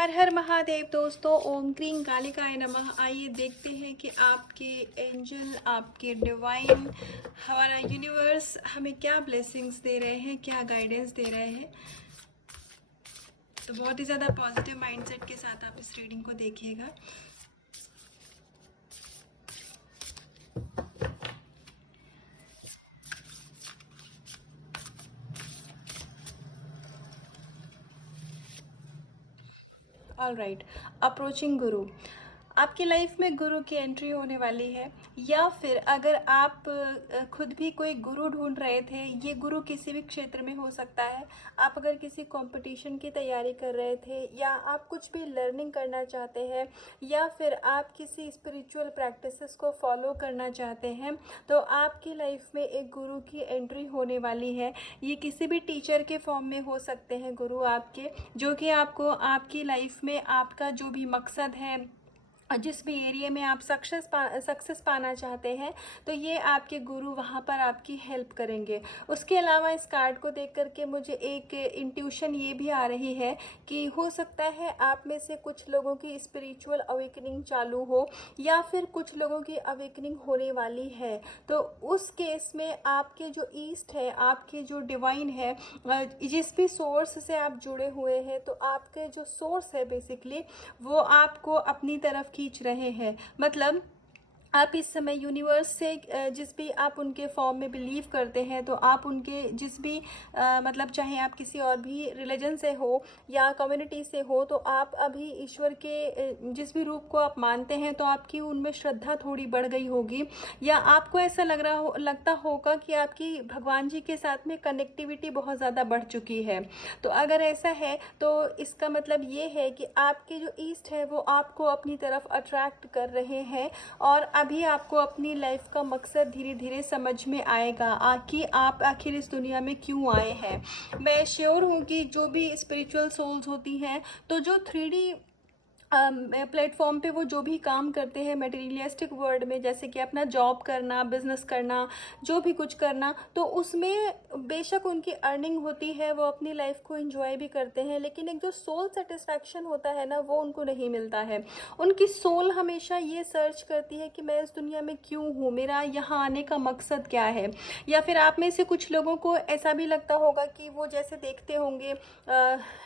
हर हर महादेव दोस्तों, ओम क्रीं कालिकाय नमः। आइए देखते हैं कि आपके एंजल, आपके डिवाइन, हमारा यूनिवर्स हमें क्या ब्लेसिंग्स दे रहे हैं, क्या गाइडेंस दे रहे हैं। तो बहुत ही ज़्यादा पॉजिटिव माइंडसेट के साथ आप इस रीडिंग को देखिएगा। ऑल राइट, अप्रोचिंग गुरु। आपकी लाइफ में गुरु की एंट्री होने वाली है, या फिर अगर आप खुद भी कोई गुरु ढूंढ रहे थे, ये गुरु किसी भी क्षेत्र में हो सकता है। आप अगर किसी कंपटीशन की तैयारी कर रहे थे, या आप कुछ भी लर्निंग करना चाहते हैं, या फिर आप किसी स्पिरिचुअल प्रैक्टिसेस को फॉलो करना चाहते हैं, तो आपकी लाइफ में एक गुरु की एंट्री होने वाली है। ये किसी भी टीचर के फॉर्म में हो सकते हैं गुरु आपके, जो कि आपको आपकी लाइफ में आपका जो भी मकसद है, जिस भी एरिया में आप सक्सेस पाना चाहते हैं, तो ये आपके गुरु वहाँ पर आपकी हेल्प करेंगे। उसके अलावा इस कार्ड को देख करके मुझे एक इंट्यूशन ये भी आ रही है कि हो सकता है आप में से कुछ लोगों की स्पिरिचुअल अवेकनिंग चालू हो, या फिर कुछ लोगों की अवेकनिंग होने वाली है। तो उस केस में आपके जो ईस्ट है, आपके जो डिवाइन है, जिस भी सोर्स से आप जुड़े हुए हैं, तो आपके जो सोर्स है बेसिकली वो आपको अपनी तरफ खींच रहे हैं। मतलब आप इस समय यूनिवर्स से जिस भी आप उनके फॉर्म में बिलीव करते हैं, तो आप उनके जिस भी मतलब चाहे आप किसी और भी रिलीजन से हो या कम्युनिटी से हो, तो आप अभी ईश्वर के जिस भी रूप को आप मानते हैं, तो आपकी उनमें श्रद्धा थोड़ी बढ़ गई होगी, या आपको ऐसा लगता होगा कि आपकी भगवान जी के साथ में कनेक्टिविटी बहुत ज़्यादा बढ़ चुकी है। तो अगर ऐसा है तो इसका मतलब ये है कि आपके जो ईस्ट है वो आपको अपनी तरफ अट्रैक्ट कर रहे हैं, और अभी आपको अपनी लाइफ का मकसद धीरे धीरे समझ में आएगा कि आप आखिर इस दुनिया में क्यों आए हैं। मैं श्योर हूँ कि जो भी स्पिरिचुअल सोल्स होती हैं, तो जो 3D प्लेटफॉर्म पे वो जो भी काम करते हैं मटेरियलिस्टिक वर्ल्ड में, जैसे कि अपना जॉब करना, बिजनेस करना, जो भी कुछ करना, तो उसमें बेशक उनकी अर्निंग होती है, वो अपनी लाइफ को एंजॉय भी करते हैं, लेकिन एक जो सोल सेटिस्फैक्शन होता है ना, वो उनको नहीं मिलता है। उनकी सोल हमेशा ये सर्च करती है कि मैं इस दुनिया में क्यों हूँ, मेरा यहाँ आने का मकसद क्या है। या फिर आप में से कुछ लोगों को ऐसा भी लगता होगा कि वो जैसे देखते होंगे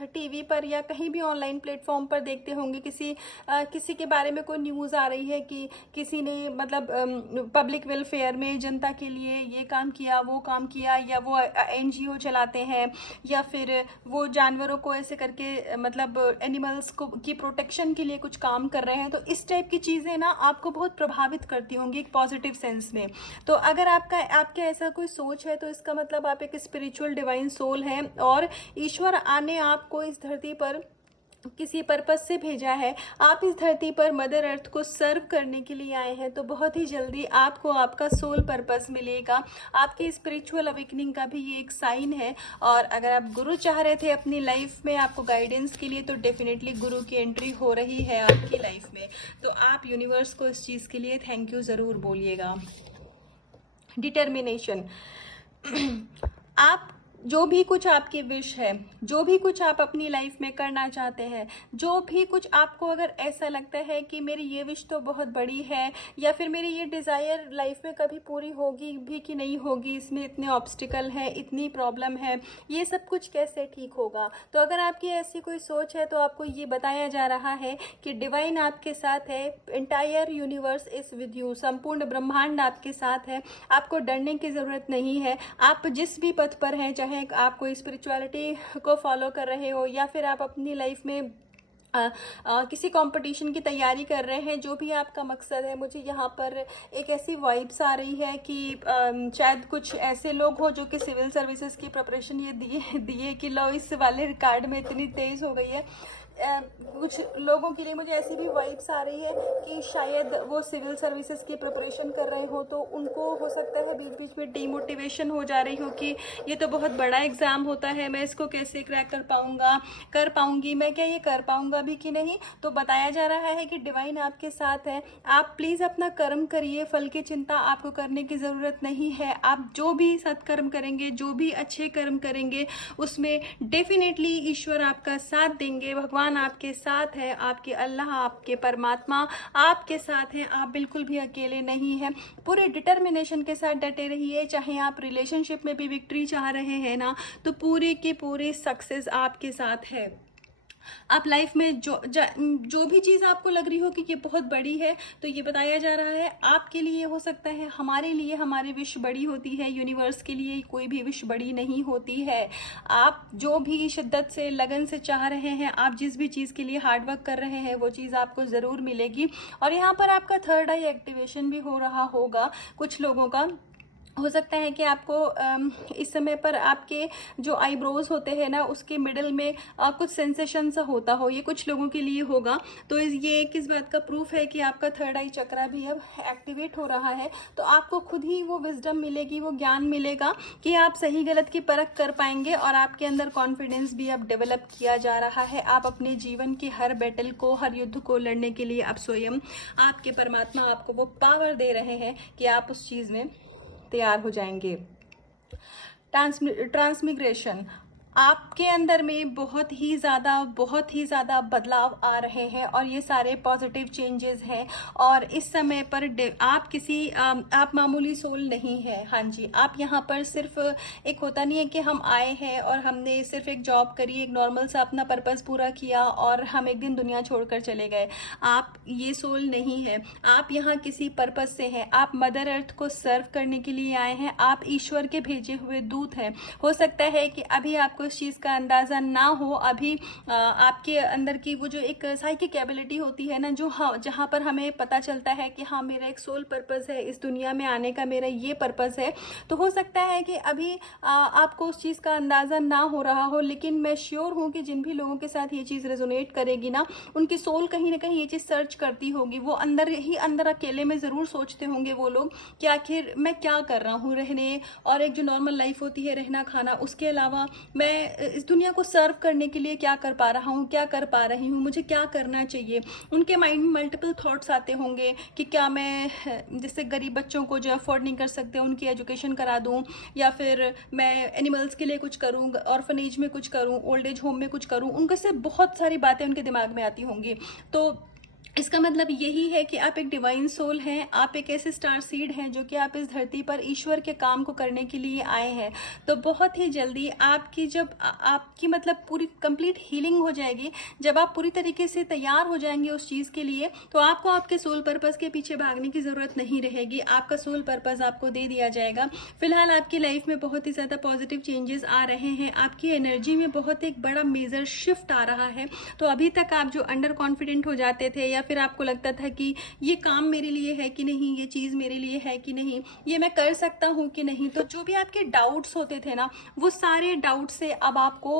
टीवी पर या कहीं भी ऑनलाइन प्लेटफॉर्म पर देखते होंगे, किसी के बारे में कोई न्यूज़ आ रही है कि किसी ने मतलब पब्लिक वेलफेयर में जनता के लिए ये काम किया, वो काम किया, या वो NGO चलाते हैं, या फिर वो जानवरों को ऐसे करके मतलब एनिमल्स को की प्रोटेक्शन के लिए कुछ काम कर रहे हैं। तो इस टाइप की चीज़ें ना आपको बहुत प्रभावित करती होंगी एक पॉजिटिव सेंस में। तो अगर आपके ऐसा कोई सोच है, तो इसका मतलब आप एक स्पिरिचुअल डिवाइन सोल हैं, और ईश्वर आने आपको इस धरती पर किसी पर्पस से भेजा है। आप इस धरती पर मदर अर्थ को सर्व करने के लिए आए हैं, तो बहुत ही जल्दी आपको आपका सोल पर्पस मिलेगा। आपकी स्पिरिचुअल अवेकनिंग का भी ये एक साइन है। और अगर आप गुरु चाह रहे थे अपनी लाइफ में आपको गाइडेंस के लिए, तो डेफिनेटली गुरु की एंट्री हो रही है आपकी लाइफ में। तो आप यूनिवर्स को इस चीज़ के लिए थैंक यू ज़रूर बोलिएगा। डिटर्मिनेशन। आप जो भी कुछ आपकी विश है, जो भी कुछ आप अपनी लाइफ में करना चाहते हैं, जो भी कुछ आपको अगर ऐसा लगता है कि मेरी ये विश तो बहुत बड़ी है, या फिर मेरी ये डिज़ायर लाइफ में कभी पूरी होगी भी कि नहीं होगी, इसमें इतने ऑब्स्टिकल है, इतनी प्रॉब्लम है, ये सब कुछ कैसे ठीक होगा। तो अगर आपकी ऐसी कोई सोच है, तो आपको ये बताया जा रहा है कि डिवाइन आपके साथ है, entire universe is with you, संपूर्ण ब्रह्मांड आपके साथ है। आपको डरने की ज़रूरत नहीं है। आप जिस भी पथ पर हैं, चाहे आप कोई स्पिरिचुअलिटी को फॉलो कर रहे हो, या फिर आप अपनी लाइफ में किसी कंपटीशन की तैयारी कर रहे हैं, जो भी आपका मकसद है, मुझे यहाँ पर एक ऐसी वाइब्स आ रही है कि शायद कुछ ऐसे लोग हो जो कि सिविल सर्विसेज की प्रिपरेशन ये दिए कि लो इस वाले कार्ड में इतनी तेज़ हो गई है। कुछ लोगों के लिए मुझे ऐसी भी वाइब्स आ रही है कि शायद वो सिविल सर्विसेज की प्रिपरेशन कर रहे हो, तो उनको हो सकता है बीच बीच में डीमोटिवेशन हो जा रही हो कि ये तो बहुत बड़ा एग्ज़ाम होता है, मैं इसको कैसे क्रैक कर पाऊंगी, मैं क्या ये कर पाऊंगा भी कि नहीं। तो बताया जा रहा है कि डिवाइन आपके साथ है। आप प्लीज़ अपना कर्म करिए, फल की चिंता आपको करने की ज़रूरत नहीं है। आप जो भी सत्कर्म करेंगे, जो भी अच्छे कर्म करेंगे, उसमें डेफिनेटली ईश्वर आपका साथ देंगे, भगवान भगवान आपके साथ है, आपके अल्लाह, आपके परमात्मा आपके साथ हैं। आप बिल्कुल भी अकेले नहीं हैं। पूरे डिटर्मिनेशन के साथ डटे रहिए। चाहे आप रिलेशनशिप में भी विक्ट्री चाह रहे हैं ना, तो पूरी की पूरी सक्सेस आपके साथ है। आप लाइफ में जो भी चीज़ आपको लग रही हो कि ये बहुत बड़ी है, तो ये बताया जा रहा है आपके लिए हो सकता है, हमारे लिए हमारी विश बड़ी होती है, यूनिवर्स के लिए कोई भी विश बड़ी नहीं होती है। आप जो भी शिद्दत से लगन से चाह रहे हैं, आप जिस भी चीज़ के लिए हार्डवर्क कर रहे हैं, वो चीज़ आपको ज़रूर मिलेगी। और यहाँ पर आपका थर्ड आई एक्टिवेशन भी हो रहा होगा। कुछ लोगों का हो सकता है कि आपको इस समय पर आपके जो आईब्रोज होते हैं ना, उसके मिडल में कुछ सेंसेशन सा होता हो, ये कुछ लोगों के लिए होगा। तो ये किस बात का प्रूफ है कि आपका थर्ड आई चक्रा भी अब एक्टिवेट हो रहा है। तो आपको खुद ही वो विजडम मिलेगी, वो ज्ञान मिलेगा कि आप सही गलत की परख कर पाएंगे। और आपके अंदर कॉन्फिडेंस भी अब डेवलप किया जा रहा है। आप अपने जीवन की हर बैटल को, हर युद्ध को लड़ने के लिए अब स्वयं आपके परमात्मा आपको वो पावर दे रहे हैं कि आप उस चीज़ में तैयार हो जाएंगे। ट्रांसमिग्रेशन, आपके अंदर में बहुत ही ज़्यादा बदलाव आ रहे हैं और ये सारे पॉजिटिव चेंजेस हैं। और इस समय पर आप मामूली सोल नहीं है। हाँ जी, आप यहाँ पर सिर्फ एक होता नहीं है कि हम आए हैं और हमने सिर्फ एक जॉब करी, एक नॉर्मल सा अपना पर्पस पूरा किया और हम एक दिन दुनिया छोड़कर चले गए। आप ये सोल नहीं है, आप यहाँ किसी पर्पस से हैं। आप मदर अर्थ को सर्व करने के लिए आए हैं। आप ईश्वर के भेजे हुए दूत हैं। हो सकता है कि अभी आपको इस चीज़ का अंदाज़ा ना हो। अभी आपके अंदर की वो जो एक साइकिक एबिलिटी होती है ना, जो जहाँ पर हमें पता चलता है कि हाँ, मेरा एक सोल पर्पस है, इस दुनिया में आने का मेरा ये पर्पस है। तो हो सकता है कि अभी आपको उस चीज़ का अंदाज़ा ना हो रहा हो, लेकिन मैं श्योर हूँ कि जिन भी लोगों के साथ ये चीज़ रेजोनेट करेगी ना, उनकी सोल कहीं ना कहीं ये चीज़ सर्च करती होगी। वो अंदर ही अंदर अकेले में ज़रूर सोचते होंगे वो लोग कि आखिर मैं क्या कर रहा हूँ रहने, और एक जो नॉर्मल लाइफ होती है रहना खाना, उसके अलावा मैं इस दुनिया को सर्व करने के लिए क्या कर पा रहा हूँ, क्या कर पा रही हूँ, मुझे क्या करना चाहिए। उनके माइंड में मल्टीपल थॉट्स आते होंगे कि क्या मैं जैसे गरीब बच्चों को जो अफोर्ड नहीं कर सकते उनकी एजुकेशन करा दूँ, या फिर मैं एनिमल्स के लिए कुछ करूँ, ऑर्फनेज में कुछ करूँ, ओल्ड एज होम में कुछ करूँ। उनके से बहुत सारी बातें उनके दिमाग में आती होंगी। तो इसका मतलब यही है कि आप एक डिवाइन सोल हैं। आप एक ऐसे स्टार सीड हैं जो कि आप इस धरती पर ईश्वर के काम को करने के लिए आए हैं। तो बहुत ही जल्दी आपकी आपकी मतलब पूरी कंप्लीट हीलिंग हो जाएगी। जब आप पूरी तरीके से तैयार हो जाएंगे उस चीज़ के लिए, तो आपको आपके सोल पर्पस के पीछे भागने की ज़रूरत नहीं रहेगी। आपका सोल पर्पस आपको दे दिया जाएगा। फिलहाल आपकी लाइफ में बहुत ही ज़्यादा पॉजिटिव चेंजेस आ रहे हैं। आपकी एनर्जी में बहुत एक बड़ा मेजर शिफ्ट आ रहा है। तो अभी तक आप जो अंडर कॉन्फिडेंट हो जाते थे, या फिर आपको लगता था कि ये काम मेरे लिए है कि नहीं, ये चीज़ मेरे लिए है कि नहीं, ये मैं कर सकता हूँ कि नहीं, तो जो भी आपके डाउट्स होते थे ना, वो सारे डाउट से अब आपको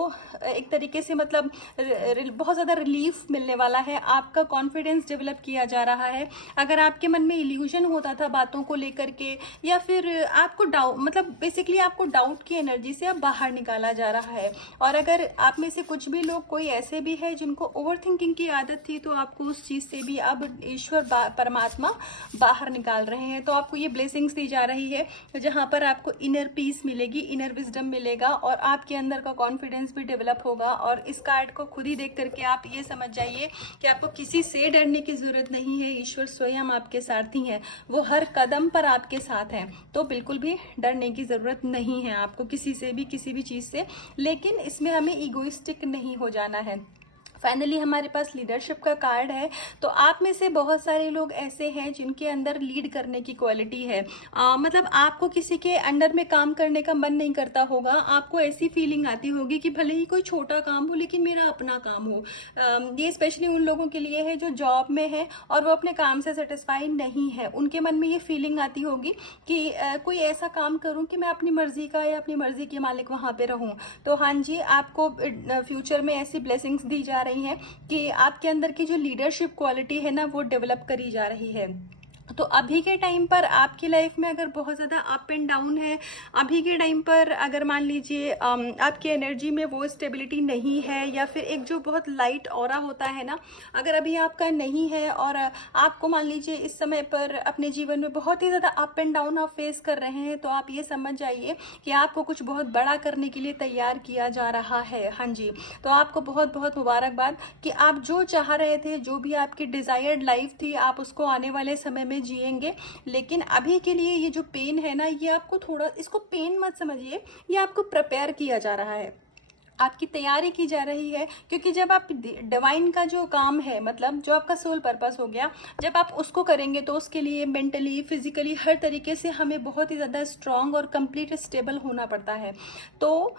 एक तरीके से मतलब बहुत ज़्यादा रिलीफ मिलने वाला है। आपका कॉन्फिडेंस डेवलप किया जा रहा है। अगर आपके मन में इल्यूजन होता था बातों को लेकर के, या फिर आपको डाउट मतलब बेसिकली आपको डाउट की एनर्जी से अब बाहर निकाला जा रहा है। और अगर आप में से कुछ भी लोग कोई ऐसे भी है जिनको ओवर थिंकिंग की आदत थी, तो आपको उस चीज़ से भी अब ईश्वर परमात्मा बाहर निकाल रहे हैं। तो आपको ये ब्लेसिंग्स दी जा रही है, जहाँ पर आपको इनर पीस मिलेगी, इनर विजडम मिलेगा, और आपके अंदर का कॉन्फिडेंस भी डेवलप होगा। और इस कार्ड को खुद ही देख करके आप ये समझ जाइए कि आपको किसी से डरने की ज़रूरत नहीं है। ईश्वर स्वयं आपके सारथी हैं, वो हर कदम पर आपके साथ हैं। तो बिल्कुल भी डरने की ज़रूरत नहीं है आपको किसी से भी, किसी भी चीज़ से। लेकिन इसमें हमें ईगोइस्टिक नहीं हो जाना है। फाइनली हमारे पास लीडरशिप का कार्ड है। तो आप में से बहुत सारे लोग ऐसे हैं जिनके अंदर लीड करने की क्वालिटी है। मतलब आपको किसी के अंडर में काम करने का मन नहीं करता होगा। आपको ऐसी फीलिंग आती होगी कि भले ही कोई छोटा काम हो, लेकिन मेरा अपना काम हो। ये स्पेशली उन लोगों के लिए है जो जॉब में है और वो अपने काम से सेटिस्फाई नहीं है। उनके मन में ये फीलिंग आती होगी कि कोई ऐसा काम करूं कि मैं अपनी मर्जी का या अपनी मर्जी के मालिक वहाँ पे रहूं। तो हाँ जी, आपको फ्यूचर में ऐसी ब्लेसिंग्स दी जा रही है कि आपके अंदर की जो लीडरशिप क्वालिटी है ना, वो डेवलप करी जा रही है। तो अभी के टाइम पर आपकी लाइफ में अगर बहुत ज़्यादा अप एंड डाउन है, अभी के टाइम पर अगर मान लीजिए आपकी एनर्जी में वो स्टेबिलिटी नहीं है, या फिर एक जो बहुत लाइट ऑरा होता है ना, अगर अभी आपका नहीं है और आपको मान लीजिए इस समय पर अपने जीवन में बहुत ही ज़्यादा अप एंड डाउन आप फेस कर रहे हैं, तो आप ये समझ जाइए कि आपको कुछ बहुत बड़ा करने के लिए तैयार किया जा रहा है। हाँ जी, तो आपको बहुत बहुत मुबारकबाद कि आप जो चाह रहे थे, जो भी आपकी डिज़ायर्ड लाइफ थी, आप उसको आने वाले समय में जिएंगे। लेकिन अभी के लिए ये जो पेन है ना, ये आपको थोड़ा, इसको पेन मत समझिए, ये आपको प्रिपेयर किया जा रहा है, आपकी तैयारी की जा रही है। क्योंकि जब आप डिवाइन का जो काम है, मतलब जो आपका सोल पर्पस हो गया, जब आप उसको करेंगे तो उसके लिए मेंटली, फिजिकली, हर तरीके से हमें बहुत ही ज़्यादा स्ट्रांग और कंप्लीट स्टेबल होना पड़ता है। तो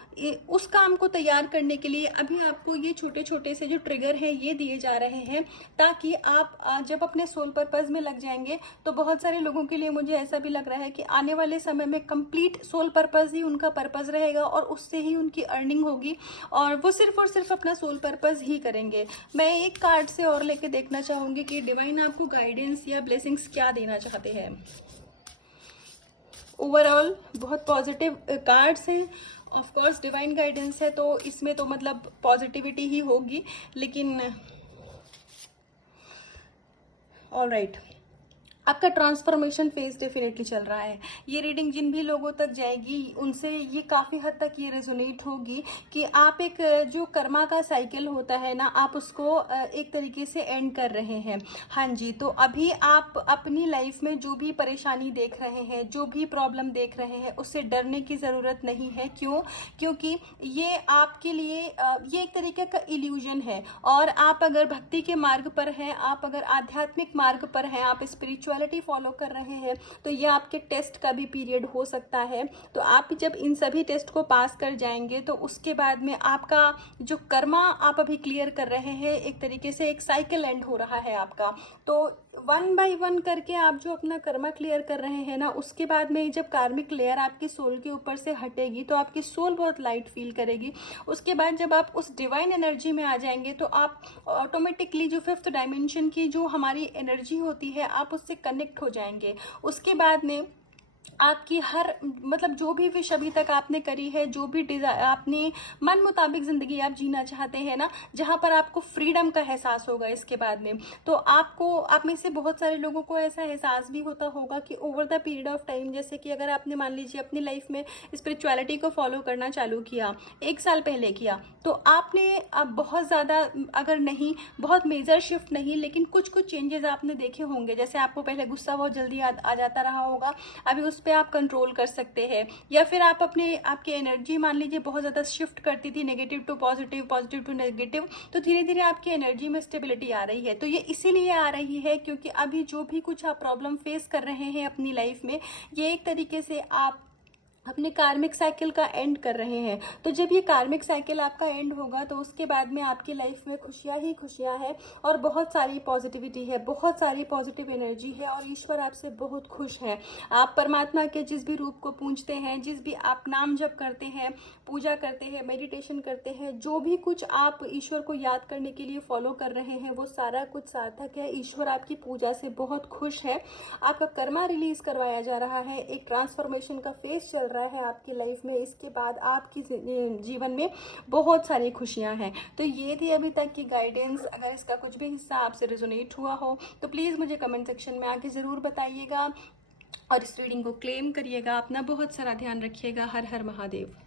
उस काम को तैयार करने के लिए अभी आपको ये छोटे छोटे से जो ट्रिगर हैं ये दिए जा रहे हैं, ताकि आप जब अपने सोल पर्पस में लग जाएंगे तो बहुत सारे लोगों के लिए मुझे ऐसा भी लग रहा है कि आने वाले समय में कंप्लीट सोल पर्पस ही उनका पर्पस रहेगा, और उससे ही उनकी अर्निंग होगी, और वो सिर्फ और सिर्फ अपना सोल पर्पस ही करेंगे। मैं एक कार्ड से और लेके देखना चाहूंगी कि डिवाइन आपको गाइडेंस या ब्लेसिंग्स क्या देना चाहते हैं। ओवरऑल बहुत पॉजिटिव कार्ड्स हैं। ऑफ कोर्स डिवाइन गाइडेंस है तो इसमें तो मतलब पॉजिटिविटी ही होगी, लेकिन ऑल राइट, आपका ट्रांसफॉर्मेशन फेज डेफिनेटली चल रहा है। ये रीडिंग जिन भी लोगों तक जाएगी उनसे ये काफ़ी हद तक ये रेजोनेट होगी कि आप एक जो कर्मा का साइकिल होता है ना, आप उसको एक तरीके से एंड कर रहे हैं। हाँ जी, तो अभी आप अपनी लाइफ में जो भी परेशानी देख रहे हैं, जो भी प्रॉब्लम देख रहे हैं, उससे डरने की ज़रूरत नहीं है। क्यों? क्योंकि ये आपके लिए ये एक तरीके का इल्यूजन है, और आप अगर भक्ति के मार्ग पर हैं, आप अगर आध्यात्मिक मार्ग पर हैं, आप स्पिरिचुअल फॉलो कर रहे हैं, तो ये आपके टेस्ट का भी पीरियड हो सकता है। तो आप जब इन सभी टेस्ट को पास कर जाएंगे तो उसके बाद में आपका जो कर्मा आप अभी क्लियर कर रहे हैं, एक तरीके से एक साइकिल एंड हो रहा है आपका। तो वन बाय वन करके आप जो अपना कर्मा क्लियर कर रहे हैं ना, उसके बाद में जब कार्मिक लेयर आपकी सोल के ऊपर से हटेगी तो आपकी सोल बहुत लाइट फील करेगी। उसके बाद जब आप उस डिवाइन एनर्जी में आ जाएंगे तो आप ऑटोमेटिकली जो फिफ्थ डायमेंशन की जो हमारी एनर्जी होती है, आप उससे कनेक्ट हो जाएंगे। उसके बाद में आपकी हर मतलब जो भी विश अभी तक आपने करी है, जो भी अपनी मन मुताबिक ज़िंदगी आप जीना चाहते हैं ना, जहाँ पर आपको फ्रीडम का एहसास होगा इसके बाद में, तो आपको, आप में से बहुत सारे लोगों को ऐसा एहसास भी होता होगा कि over the period of time, जैसे कि अगर आपने मान लीजिए अपनी लाइफ में स्पिरिचुअलिटी को फॉलो करना चालू किया, 1 साल पहले किया, तो आपने अब बहुत ज़्यादा, अगर नहीं बहुत मेजर शिफ्ट नहीं, लेकिन कुछ कुछ चेंजेस आपने देखे होंगे। जैसे आपको पहले गुस्सा बहुत जल्दी आ जाता रहा होगा, अभी उस पे आप कंट्रोल कर सकते हैं। या फिर आप आपकी एनर्जी मान लीजिए बहुत ज़्यादा शिफ्ट करती थी negative to positive, positive to negative, तो धीरे धीरे आपकी एनर्जी में स्टेबिलिटी आ रही है। तो ये इसीलिए आ रही है क्योंकि अभी जो भी कुछ आप प्रॉब्लम फेस कर रहे हैं अपनी लाइफ में, ये एक तरीके से आप अपने कार्मिक साइकिल का एंड कर रहे हैं। तो जब ये कार्मिक साइकिल आपका एंड होगा तो उसके बाद में आपकी लाइफ में खुशियाँ ही खुशियाँ हैं, और बहुत सारी पॉजिटिविटी है, बहुत सारी पॉजिटिव एनर्जी है, और ईश्वर आपसे बहुत खुश है। आप परमात्मा के जिस भी रूप को पूजते हैं, जिस भी आप नाम जप करते हैं, पूजा करते हैं, मेडिटेशन करते हैं, जो भी कुछ आप ईश्वर को याद करने के लिए फॉलो कर रहे हैं, वो सारा कुछ सार्थक है। ईश्वर आपकी पूजा से बहुत खुश है। आपका कर्मा रिलीज करवाया जा रहा है, एक ट्रांसफॉर्मेशन का फेज चल रहा है आपकी लाइफ में। इसके बाद आपकी जीवन में बहुत सारी खुशियां हैं। तो ये थी अभी तक की गाइडेंस। अगर इसका कुछ भी हिस्सा आपसे रेजोनेट हुआ हो तो प्लीज़ मुझे कमेंट सेक्शन में आके ज़रूर बताइएगा, और इस रीडिंग को क्लेम करिएगा। अपना बहुत सारा ध्यान रखिएगा। हर हर महादेव।